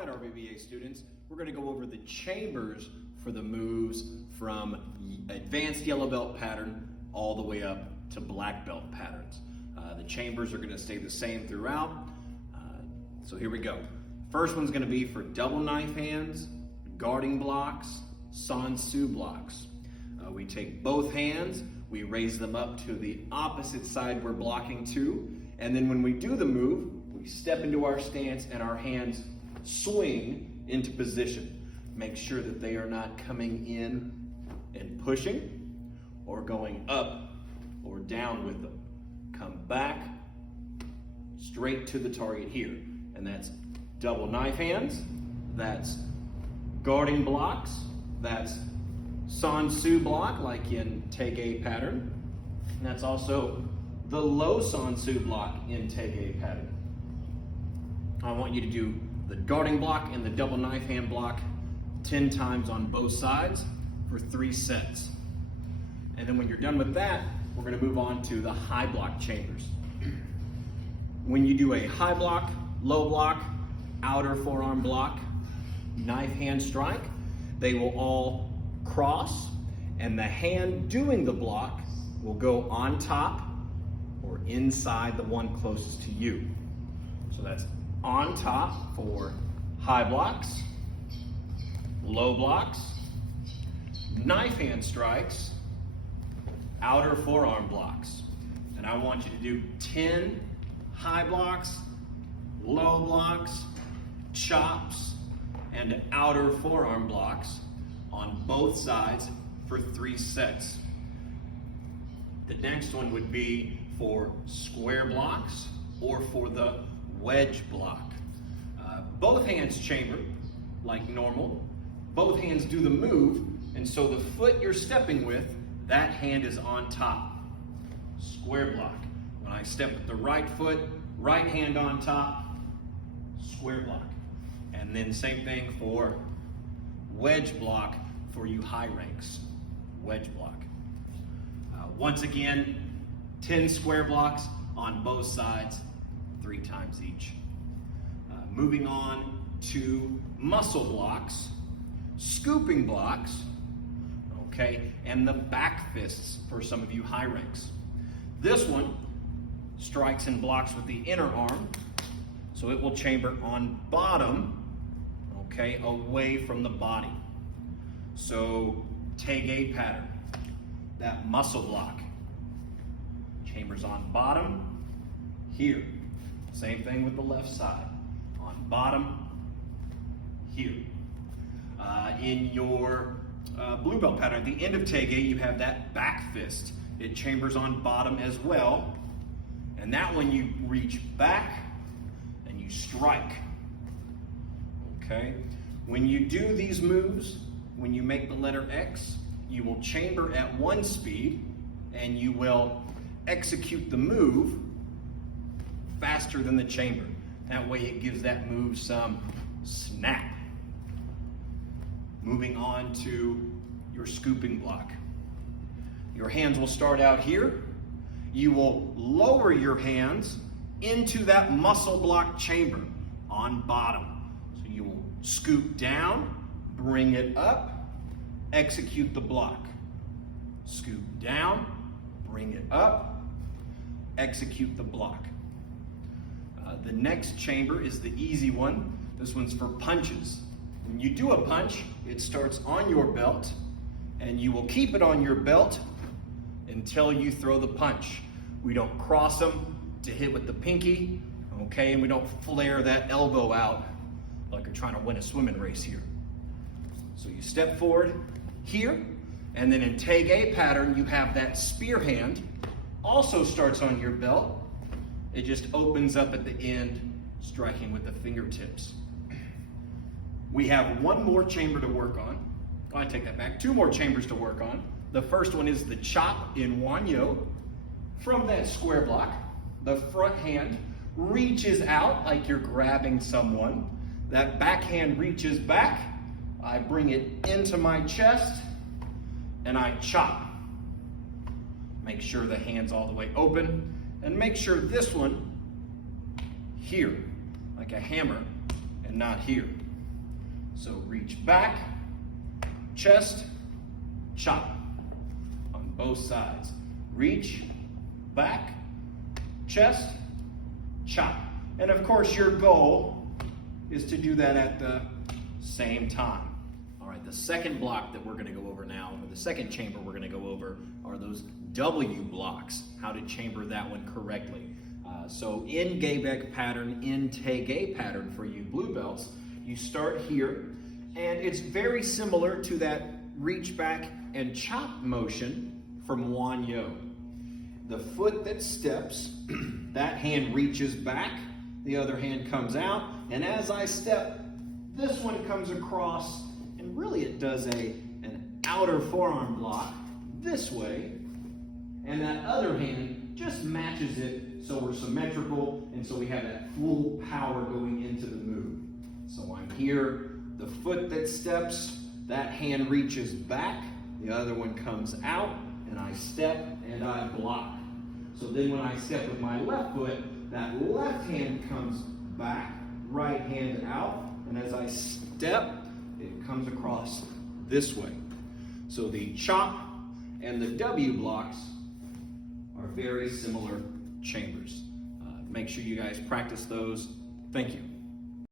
right, RVBA students, we're going to go over the chambers for the moves from advanced yellow belt pattern all the way up to black belt patterns. The chambers are going to stay the same throughout. So here we go. First one's going to be for double knife hands, guarding blocks, San-Soo blocks. We take both hands, we raise them up to the opposite side we're blocking to, and then when we do the move, we step into our stance and our hands swing into position. Make sure that they are not coming in and pushing or going up or down with them. Come back straight to the target here. And that's double knife hands, that's guarding blocks, that's San-Soo block like in Taige pattern. And that's also the low San-Soo block in Taige pattern. I want you to do the guarding block and the double knife hand block 10 times on both sides for 3 sets. And then when you're done with that, we're going to move on to the high block chambers. When you do a high block, low block, outer forearm block, knife hand strike, they will all cross, and the hand doing the block will go on top or inside the one closest to you. So that's on top for high blocks, low blocks, knife hand strikes, outer forearm blocks. And I want you to do 10 high blocks, low blocks, chops, and outer forearm blocks on both sides for 3 sets. The next one would be for square blocks or for the wedge block. Both hands chamber like normal. Both hands do the move, and so the foot you're stepping with, that hand is on top. Square block. When I step with the right foot, right hand on top, square block. And then same thing for wedge block for you high ranks. Wedge block. Once again, 10 square blocks on both sides, 3 times each. Moving on to muscle blocks, scooping blocks, okay, and the back fists for some of you high ranks. This one strikes and blocks with the inner arm, so it will chamber on bottom, okay, away from the body. So Taige pattern, that muscle block, chambers on bottom, here. Same thing with the left side, on bottom, here. In your blue belt pattern, at the end of Taige, you have that back fist. It chambers on bottom as well. And that one you reach back and you strike. Okay? When you do these moves, when you make the letter X, you will chamber at one speed and you will execute the move faster than the chamber. That way it gives that move some snap. Moving on to your scooping block. Your hands will start out here. You will lower your hands into that muscle block chamber on bottom. So you will scoop down, bring it up, execute the block. Scoop down, bring it up, execute the block. The next chamber is the easy one. This one's for punches. When you do a punch, it starts on your belt, and you will keep it on your belt until you throw the punch. We don't cross them to hit with the pinky, okay? And we don't flare that elbow out like you're trying to win a swimming race here. So you step forward here, and then in Taige pattern, you have that spear hand, also starts on your belt. It just opens up at the end, striking with the fingertips. We have one more chamber to work on. Oh, I take that back. 2 more chambers to work on. The first one is the chop in Wanyo. From that square block, the front hand reaches out like you're grabbing someone. That back hand reaches back. I bring it into my chest and I chop. Make sure the hand's all the way open, and make sure this one here, like a hammer, and not here. So reach back, chest, chop on both sides. Reach, back, chest, chop. And of course your goal is to do that at the same time. All right, the second block that we're going to go over now, or the second chamber we're going to go over, are those W blocks, how to chamber that one correctly. So in Gaebec pattern, in Taygay pattern for you blue belts, you start here, and it's very similar to that reach back and chop motion from Wan Yo. The foot that steps, that hand reaches back, the other hand comes out, and as I step, this one comes across, and really it does an outer forearm block this way, and that other hand just matches it so we're symmetrical, and so we have that full power going into the move. So I'm here, the foot that steps, that hand reaches back, the other one comes out, and I step and I block. So then when I step with my left foot, that left hand comes back, right hand out, and as I step, it comes across this way. So the chop and the W blocks are very similar chambers. Make sure you guys practice those. Thank you.